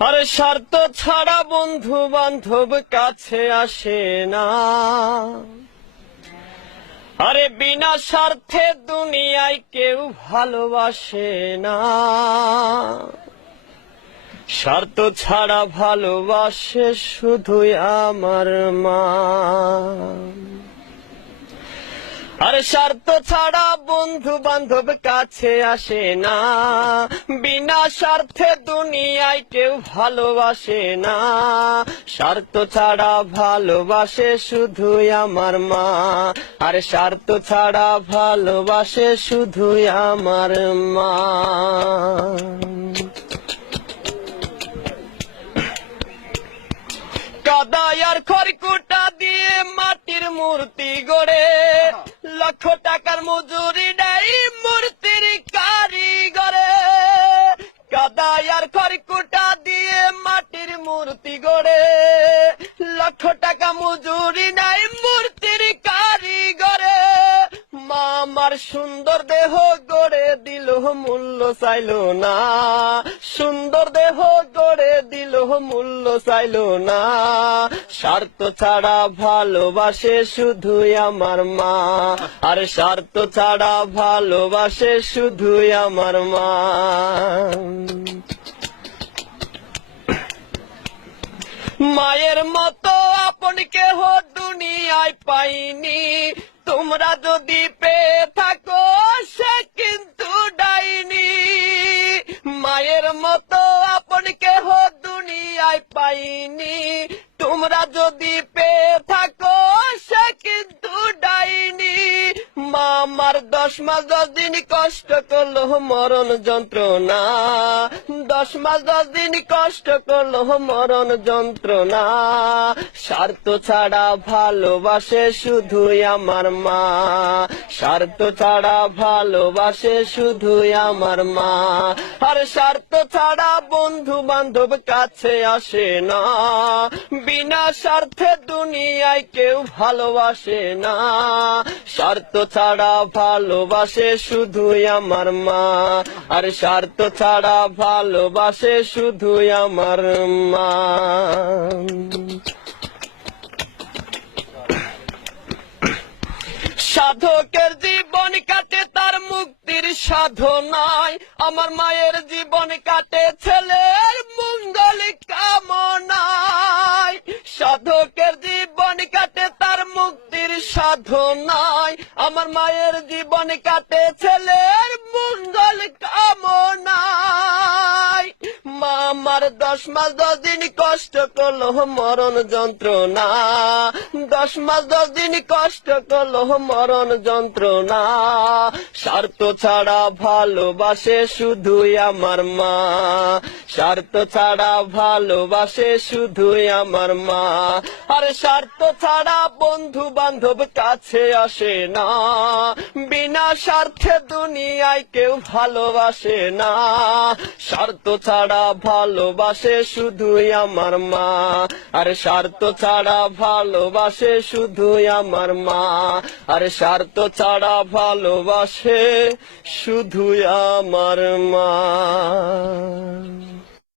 আরে স্বার্থ ছাড়া বন্ধু বান্ধব কাছে আসে না। আরে বিনা স্বার্থে দুনিয়ায় কেউ ভালোবাসে না। স্বার্থ ছাড়া ভালোবাসে শুধুই আমার মা। আরে স্বার্থ ছাড়া বন্ধু বান্ধব কাছে আসে না। বিনা স্বার্থে দুনিয়ায় কেউ ভালোবাসে না। স্বার্থ ছাড়া ভালোবাসে শুধুই আমার মা। আরে স্বার্থ ছাড়া ভালোবাসে শুধুই আমার মা। কাদায় আর খড়কুটা দিয়ে মাটির মূর্তি গড়ে, লক্ষ টাকার মজুরি নেই মূর্তির কারিগরে। কাদায় আর খড়কুটা দিয়ে মাটির মূর্তি গড়ে, লক্ষ টাকা মজুরি নেই মূর্তির কারিগরে। মা আমার সুন্দর দেহ গড়ে দিল মূল্য চাইল না। সুন্দর দেহ গড়ে দিল মূল্য চাইল না। স্বার্থ ছাড়া ভালোবাসে শুধুই আমার মা। আর স্বার্থ ছাড়া ভালোবাসে শুধুই আমার মা। মায়ের মতো আপন কেহ দুনিয়ায় পাইনি। তোমরা যদি পেয়ে থাকো সে কিন্তু ডাইনি। মায়ের মতো আপন কেহ দুনিয়ায় পাইনি। তোমরা যদি পেয়ে থাকো সে কিন্তু ডাইনি। মা আমার 10 মাস 10 দিন কষ্ট করলো মরণ যন্ত্রণা। 10 মাস 10 দিন কষ্ট করলো মরণ যন্ত্রণা। স্বার্থ ছাড়া ভালোবাসে শুধুই আমার মা। স্বার্থ ছাড়া ভালোবাসে শুধুই আমার মা। আর স্বার্থ ছাড়া বন্ধু বান্ধব কাছে আসে না। বিনা স্বার্থে দুনিয়ায় কেউ ভালোবাসে না। স্বার্থ ছাড়া ভালোবাসে শুধুই আমার মা। আর স্বার্থ ছাড়া ভালোবাসে শুধুই আমার মা। সাধকের জীবন কাটে তার মুক্তির সাধনায়। আমার মায়ের জীবন কাটে ছেলের মঙ্গল কামনায়। সাধকের জীবন কাটে তার মুক্তির সাধনায়। আমার মায়ের জীবন কাটে ছেলের মঙ্গল কামনায়। মা আমার 10 মাস 10 দিন কষ্ট করলো মরণ যন্ত্রণা। 10 মাস 10 দিন কষ্ট করলো মরণ যন্ত্রণা। স্বার্থ ছাড়া ভালোবাসে শুধুই আমার মা। স্বার্থ ছাড়া ভালোবাসে শুধুই আমার মা। আর স্বার্থ ছাড়া বন্ধু বান্ধব কাছে আসে না। বিনা স্বার্থে দুনিয়ায় কেউ ভালোবাসে না। স্বার্থ ছাড়া ভালোবাসে শুধুই আমার মা। আর স্বার্থ ছাড়া ভালোবাসে শুধুই আমার মা। আর স্বার্থ ছাড়া ভালোবাসে শুধুই আমার মা।